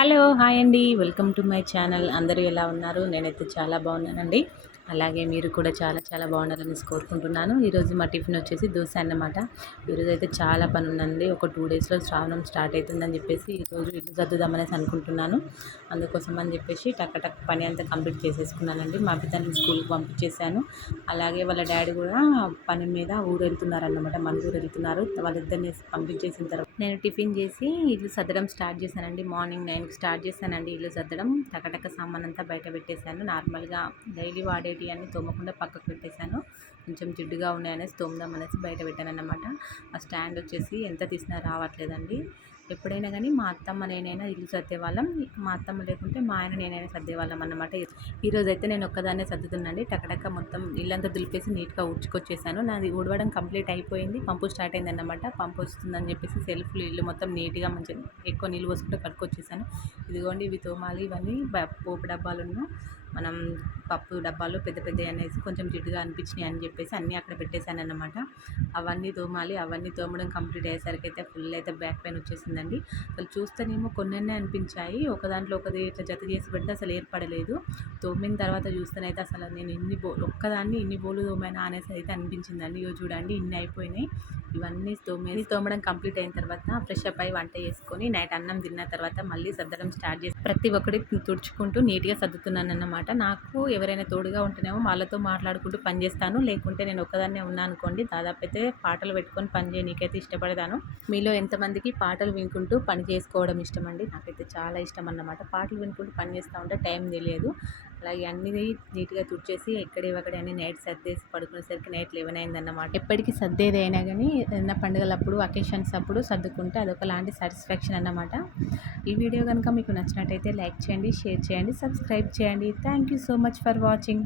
Hello hi అండి. Welcome to my channel. అందరూ ఎలా ఉన్నారు? నేనైతే చాలా బాగున్నానండి. అలాగే మీరు కూడా చాలా చాలా బాగున్నారని కోరుకుంటున్నాను. ఈరోజు మా టిఫిన్ వచ్చేసి దోశ అన్నమాట. ఈరోజు అయితే చాలా పని ఉందండి ఒక టూ డేస్లో శ్రావణం స్టార్ట్ అవుతుందని చెప్పేసి ఈరోజు ఇల్లు సర్దుదామనేసి అనుకుంటున్నాను. అందుకోసం అని చెప్పేసి టక్ టక్ పని అంతా కంప్లీట్ చేసేసుకున్నానండి. మా పితల్ని స్కూల్కి పంపించేశాను. అలాగే వాళ్ళ డాడీ కూడా పని మీద ఊరు వెళ్తున్నారన్నమాట మన ఊరు వెళ్తున్నారు. వాళ్ళిద్దరిని పంపించేసిన తర్వాత నేను టిఫిన్ చేసి ఇల్లు సర్దడం స్టార్ట్ చేశానండి. మార్నింగ్ నైన్కి స్టార్ట్ చేశానండి ఇల్లు సర్దడం. టకటక సామాన్ అంతా బయట పెట్టేశాను. నార్మల్గా డైలీ వాడే అన్ని తోమకుండా పక్కకు పెట్టేశాను కొంచెం జిడ్డుగా ఉన్నాయనేసి తోమదాం అనేసి బయట పెట్టాను ఆ స్టాండ్ వచ్చేసి ఎంత తీసినా రావట్లేదండి. ఎప్పుడైనా కానీ మా అత్తమ్మ నేనైనా ఇల్లు సర్దేవాళ్ళం. మా అత్తమ్మ లేకుంటే మా ఆయన నేనైనా సర్దేవాళ్ళం అన్నమాట. ఈరోజు అయితే నేను ఒక్కదాన్నే సర్దుతున్నాండి. టకటక మొత్తం ఇల్లంతా దులిపేసి నీట్గా ఉడ్చుకొచ్చేసాను నాది ఊడవడం కంప్లీట్ అయిపోయింది. పంపు స్టార్ట్ అయింది అన్నమాట పంపు వస్తుందని చెప్పేసి సెల్ఫ్లు ఇల్లు మొత్తం నీట్గా మంచిగా ఎక్కువ నీళ్ళు పోసుకుంటే కట్టుకొచ్చేసాను ఇదిగోండి ఇవి తోమాలి. ఇవన్నీ పోపు డబ్బాలున్న మనం పప్పు డబ్బాలు పెద్ద పెద్ద అనేసి కొంచెం జిడ్డుగా అనిపించినాయి అని చెప్పి చెప్పేసి అన్నీ అక్కడ పెట్టేశాను అనమాట అవన్నీ తోమాలి అవన్నీ తోమడం కంప్లీట్ అయ్యేసరికి అయితే ఫుల్ అయితే బ్యాక్ పెయిన్ వచ్చేసిందండి. అసలు చూస్తేనేమో కొన్ని అనిపించాయి. ఒక దాంట్లో ఒకది ఇట్లా జత చేసి పెడితే అసలు ఏర్పడలేదు. తోమిన తర్వాత చూస్తేనైతే అసలు నేను ఇన్ని బో ఒక్కదాన్ని ఇన్ని బోలు తోమైనా అనేసి అయితే అనిపించిందండి. ఇగో చూడండి ఇన్ని అయిపోయినాయి. ఇవన్నీ తోమేసి తోమడం కంప్లీట్ అయిన తర్వాత ఫ్రెష్ అప్ అయి వంట చేసుకొని నైట్ అన్నం తిన్న తర్వాత మళ్ళీ సర్దడం స్టార్ట్ చేసి ప్రతి ఒక్కటి తుడుచుకుంటూ నీట్గా సర్దుతున్నాను అన్నమాట నాకు ఎవరైనా తోడుగా ఉంటేనేమో వాళ్ళతో మాట్లాడుకుంటూ పని చేస్తాను. లేకుంటే నేను ఒక్కదాన్నే ఉన్నాను అనుకోండి దాదాపు అయితే పాటలు పెట్టుకొని పని చేయనీకైతే ఇష్టపడతాను. మీలో ఎంతమందికి పాటలు వినుకుంటూ పని చేసుకోవడం ఇష్టం అండి నాకైతే చాలా ఇష్టం అన్నమాట పాటలు వినుకుంటూ పని చేస్తూ ఉంటే టైం తెలియదు. అలాగే అన్ని నీట్గా తుడిచేసి ఎక్కడే ఒకటి అన్ని నైట్ సర్దేసి పడుకునేసరికి నైట్ లెవెన్ అయిందన్నమాట ఎప్పటికీ సర్దేది అయినా కానీ ఏదైనా పండుగలప్పుడు అకేషన్స్ అప్పుడు సర్దుకుంటే అదొకలాంటి సాటిస్ఫాక్షన్ అన్నమాట. ఈ వీడియో కనుక మీకు నచ్చినట్టయితే లైక్ చేయండి షేర్ చేయండి సబ్స్క్రైబ్ చేయండి. Thank you so much for watching.